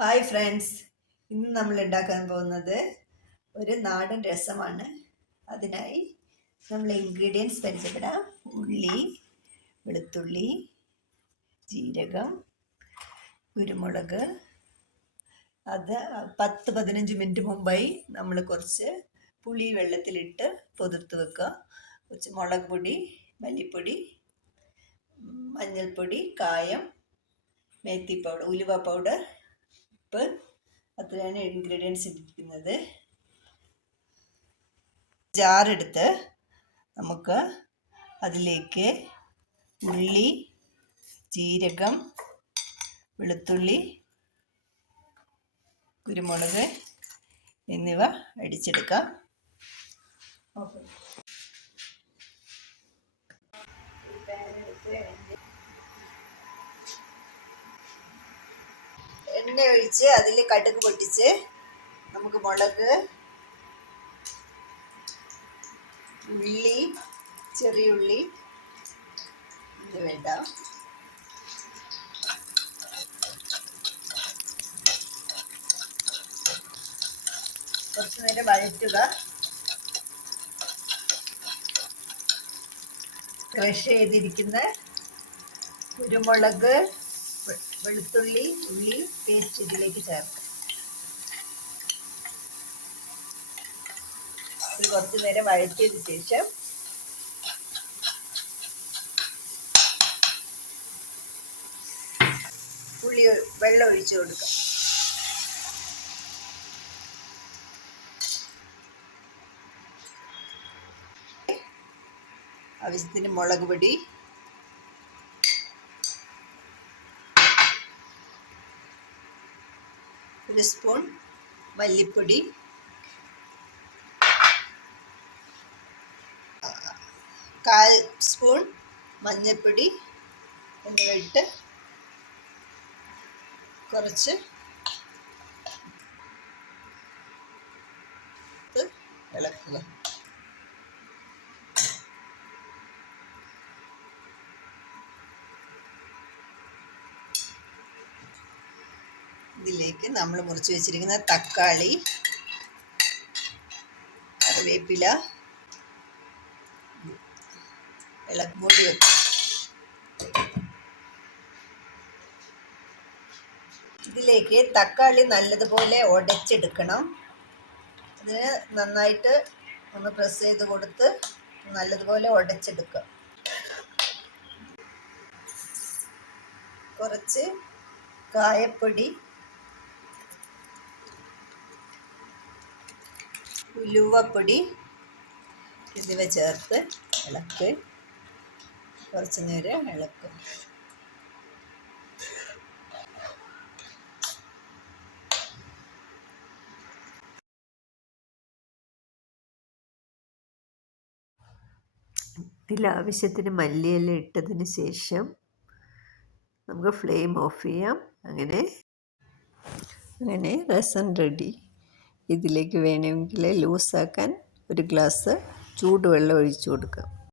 Hi friends, ഇന്ന് നമ്മൾ ഉണ്ടാക്കാൻ പോകുന്നത് ഒരു നാടൻ രസമാണ്. അതിനായി നമ്മൾ ഇൻഗ്രീഡിയൻസ് പരിചയപ്പെടാം. ഉള്ളി, വെളുത്തുള്ളി, ജീരകം, കുരുമുളക്. അത് 10-15 മിനിറ്റ് മുമ്പായി നമ്മൾ കുറച്ച് പുളി വെള്ളത്തിലിട്ട് പൊതിർത്ത് വെക്കുക. കുറച്ച് മുളക് പൊടി, മല്ലിപ്പൊടി, മഞ്ഞൾപ്പൊടി, കായം, മേത്തി പൗഡർ, ഉലുവ പൗഡർ, ഉപ്പ്. അത്രയാണ് ഇൻഗ്രീഡിയൻസ് ഇരിക്കുന്നത്. ജാറെടുത്ത് നമുക്ക് അതിലേക്ക് ഉള്ളി, ജീരകം, വെളുത്തുള്ളി, കുരുമുളക് എന്നിവ അടിച്ചെടുക്കാം. എണ്ണ ഒഴിച്ച് അതിൽ കടുക് പൊട്ടിച്ച് നമുക്ക് മുളക്, ഉള്ളി, ചെറിയ ഉള്ളി ഇത് വേണ്ട, കുറച്ച് നേരം വഴറ്റുക. ക്രഷ് ചെയ്തിരിക്കുന്ന കുരുമുളക്, വെളുത്തുള്ളി, ഉള്ളി പേസ്റ്റ് ഇതിലേക്ക് ചേർക്കാം. ഇത് കുറച്ച് നേരം വഴറ്റിയതിന് ശേഷം വെള്ളം ഒഴിച്ചു കൊടുക്കാം. ആവശ്യത്തിന് മുളക് പൊടി, ഒരു സ്പൂൺ മല്ലിപ്പൊടി, 1/4 സ്പൂൺ മഞ്ഞൾപ്പൊടി എന്നിവ ഇട്ട് കുറച്ച് ഇളക്കുക. ഇതിലേക്ക് നമ്മൾ മുറിച്ച് വെച്ചിരിക്കുന്ന തക്കാളി, കറിവേപ്പില മൂടി വെക്കും. ഇതിലേക്ക് തക്കാളി നല്ലതുപോലെ ഉടച്ചെടുക്കണം. അതിന് നന്നായിട്ട് ഒന്ന് പ്രസ് ചെയ്ത് കൊടുത്ത് നല്ലതുപോലെ ഉടച്ചെടുക്കുക. കുറച്ച് കായപ്പൊടി, ഉലുവപ്പൊടി എന്നിവ ചേർത്ത് ഇളക്ക്. കുറച്ച് നേരം ഇളക്കും. ഇതിൽ ആവശ്യത്തിന് മല്ലിയില ഇട്ടതിന് ശേഷം നമുക്ക് ഫ്ലെയിം ഓഫ് ചെയ്യാം. അങ്ങനെ രസം റെഡി. ഇതിലേക്ക് വേണമെങ്കിൽ ലൂസാക്കാൻ ഒരു ഗ്ലാസ് ചൂടുവെള്ളം ഒഴിച്ചു കൊടുക്കാം.